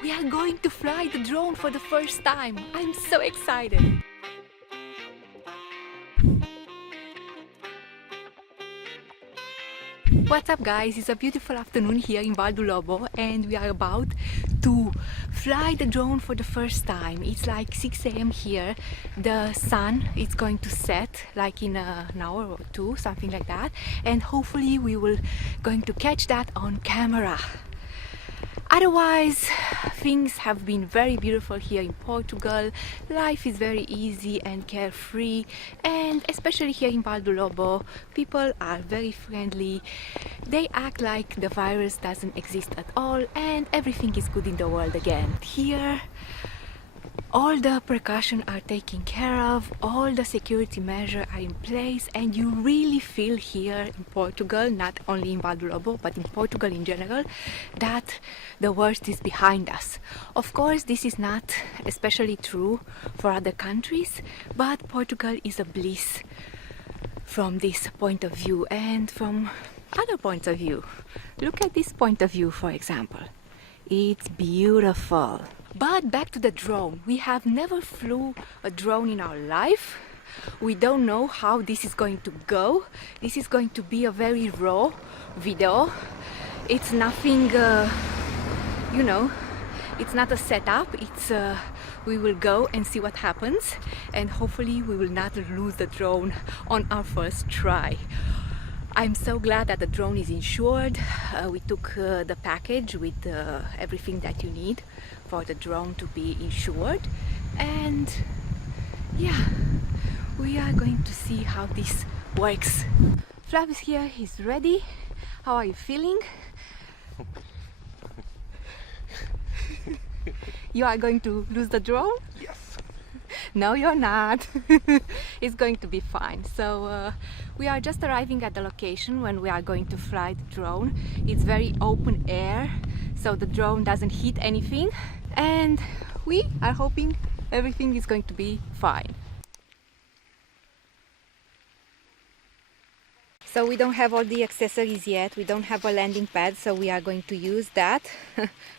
We are going to fly the drone for the first time. I'm so excited. What's up guys, it's a beautiful afternoon here in Val d'Ulobo and we are about to fly the drone for the first time. It's like 6 a.m. here. The sun is going to set like in an hour or two, something like that, and hopefully we will going to catch that on camera. Otherwise, things have been very beautiful here in Portugal. Life is very easy and carefree, and especially here in Val d'Ulobo, people are very friendly. They act like the virus doesn't exist at all and everything is good in the world again. Here, all the precautions are taken care of, all the security measures are in place, and you really feel here in Portugal, not only in Val d'Ulobo, but in Portugal in general, that the worst is behind us. Of course, this is not especially true for other countries, but Portugal is a bliss from this point of view and from other points of view. Look at this point of view, for example. It's beautiful. But back to the drone. We have never flew a drone in our life. We don't know how this is going to go. This is going to be a very raw video. It's nothing, you know, it's not a setup. It's we will go and see what happens, and hopefully we will not lose the drone on our first try. I'm so glad that the drone is insured. We took the package with everything that you need for the drone to be insured, and yeah, we are going to see how this works. Flav is here, he's ready. How are you feeling? You are going to lose the drone? Yes. No, you're not. It's going to be fine. So we are just arriving at the location when we are going to fly the drone. It's very open air, so the drone doesn't hit anything, and we are hoping everything is going to be fine. So we don't have all the accessories yet. We don't have a landing pad, so we are going to use that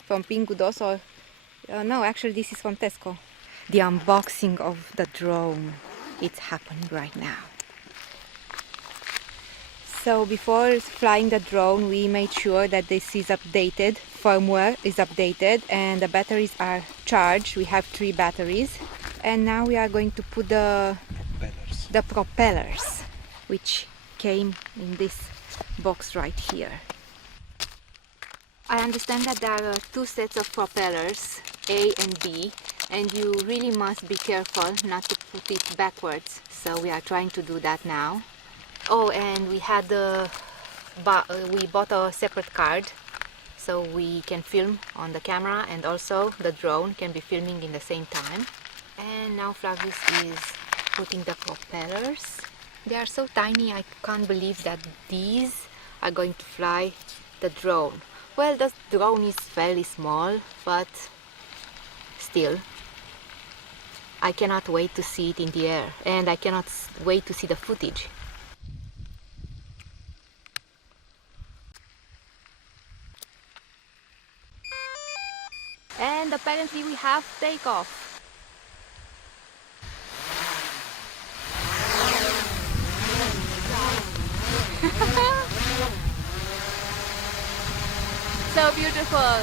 from Pingudos, or no, actually this is from Tesco. The unboxing of the drone, it's happening right now. So before flying the drone, we made sure that this is updated, firmware is updated, and the batteries are charged. We have 3 batteries, and now we are going to put the propellers, which came in this box right here. I understand that there are 2 sets of propellers, A and B, and you really must be careful not to put it backwards, so we are trying to do that now. Oh, and we bought a separate card so we can film on the camera, and also the drone can be filming in the same time. And now Flavius is putting the propellers. They are so tiny, I can't believe that these are going to fly the drone. Well, the drone is fairly small, but still, I cannot wait to see it in the air, and I cannot wait to see the footage. And apparently we have takeoff. So beautiful.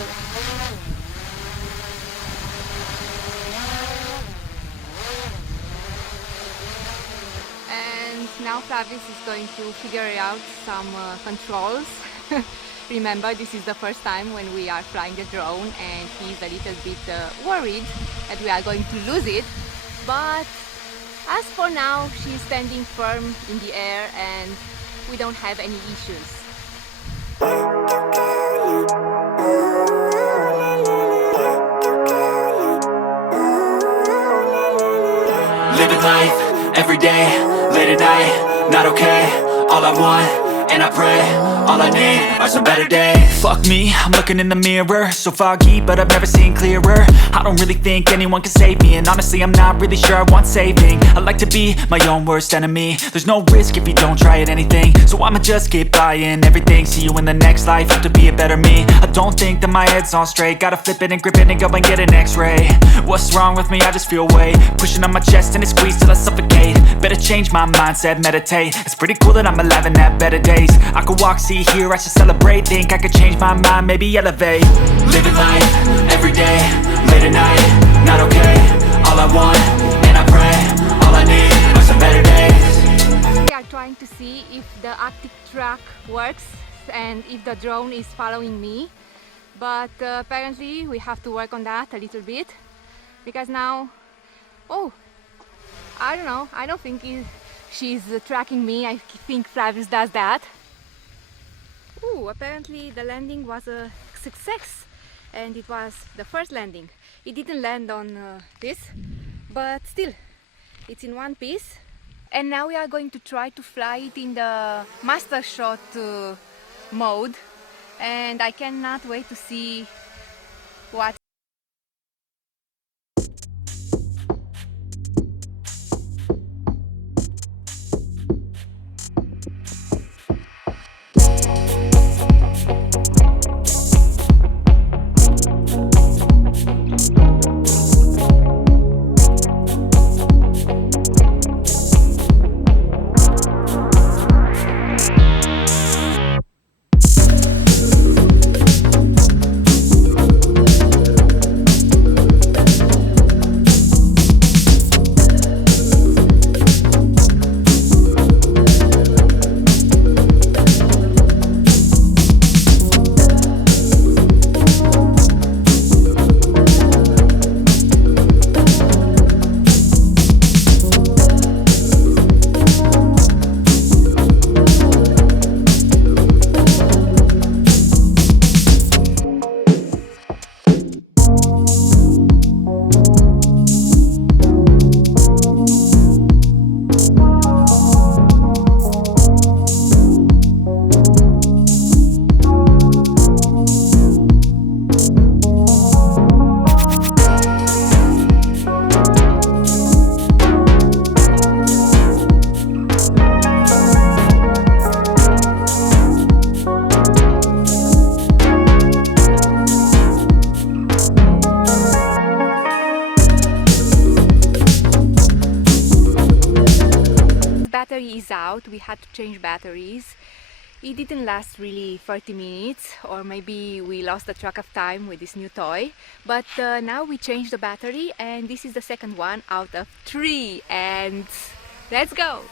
And now Flavius is going to figure out some controls. Remember, this is the first time when we are flying the drone, and he's a little bit worried that we are going to lose it. But as for now, she's standing firm in the air and we don't have any issues. Living life, every day, late at night, not okay. All I want, and I pray. All I need are some better days. Fuck me, I'm looking in the mirror, so foggy, but I've never seen clearer. I don't really think anyone can save me, and honestly I'm not really sure I want saving. I like to be my own worst enemy. There's no risk if you don't try at anything, so I'ma just keep buying everything. See you in the next life, have to be a better me. I don't think that my head's on straight, gotta flip it and grip it and go and get an x-ray. What's wrong with me? I just feel weight pushing on my chest and it squeezes till I suffocate. Better change my mindset, meditate. It's pretty cool that I'm alive and have better days. I could walk, see, hear, I should celebrate. Think I could change my mind, maybe elevate. Living life, everyday, late at night, not okay. All I want, and I pray, all I need are some better days. We are trying to see if the Arctic track works and if the drone is following me, but apparently we have to work on that a little bit, because now, oh, I don't know, I don't think she's tracking me. I think Flavius does that. Ooh, apparently the landing was a success, and it was the first landing. It didn't land on this, but still, it's in one piece. And now we are going to try to fly it in the master shot mode, and I cannot wait to see what. Battery is out. We had to change batteries. It didn't last really 30 minutes, or maybe we lost the track of time with this new toy, but now we changed the battery and this is the second one out of 3, and let's go!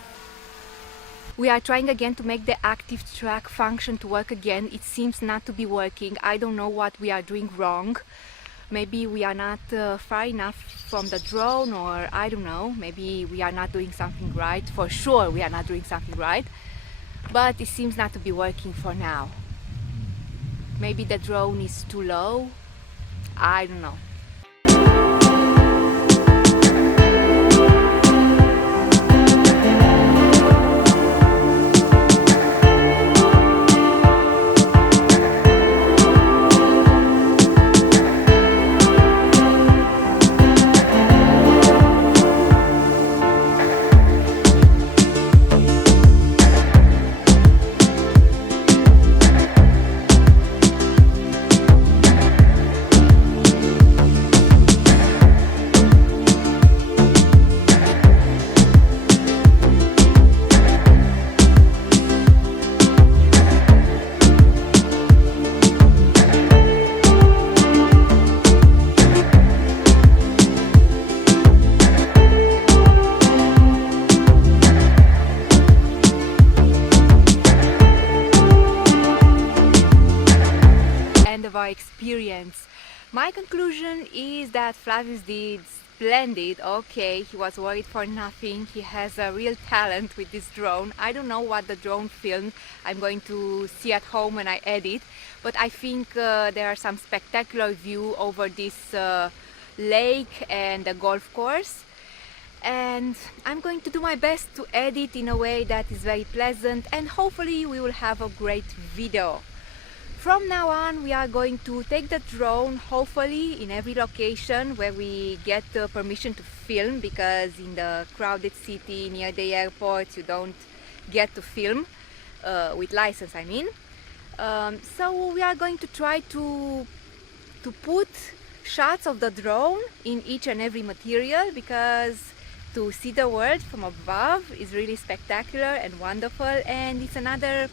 We are trying again to make the active track function to work again. It seems not to be working. I don't know what we are doing wrong. Maybe we are not far enough from the drone, or I don't know, maybe we are not doing something right. For sure we are not doing something right, but it seems not to be working for now. Maybe the drone is too low, I don't know. Our experience. My conclusion is that Flavius did splendid. Okay, he was worried for nothing. He has a real talent with this drone. I don't know what the drone filmed. I'm going to see at home when I edit, but I think there are some spectacular view over this lake and the golf course. and I'm going to do my best to edit in a way that is very pleasant, and hopefully we will have a great video. From now on, we are going to take the drone, hopefully in every location where we get the permission to film, because in the crowded city near the airport you don't get to film with license, I mean. So we are going to try to put shots of the drone in each and every material, because to see the world from above is really spectacular and wonderful, and it's another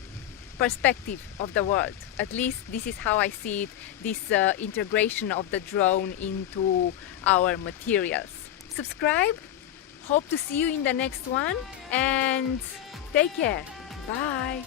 perspective of the world. At least this is how I see it, this integration of the drone into our materials. Subscribe, hope to see you in the next one, and take care. Bye.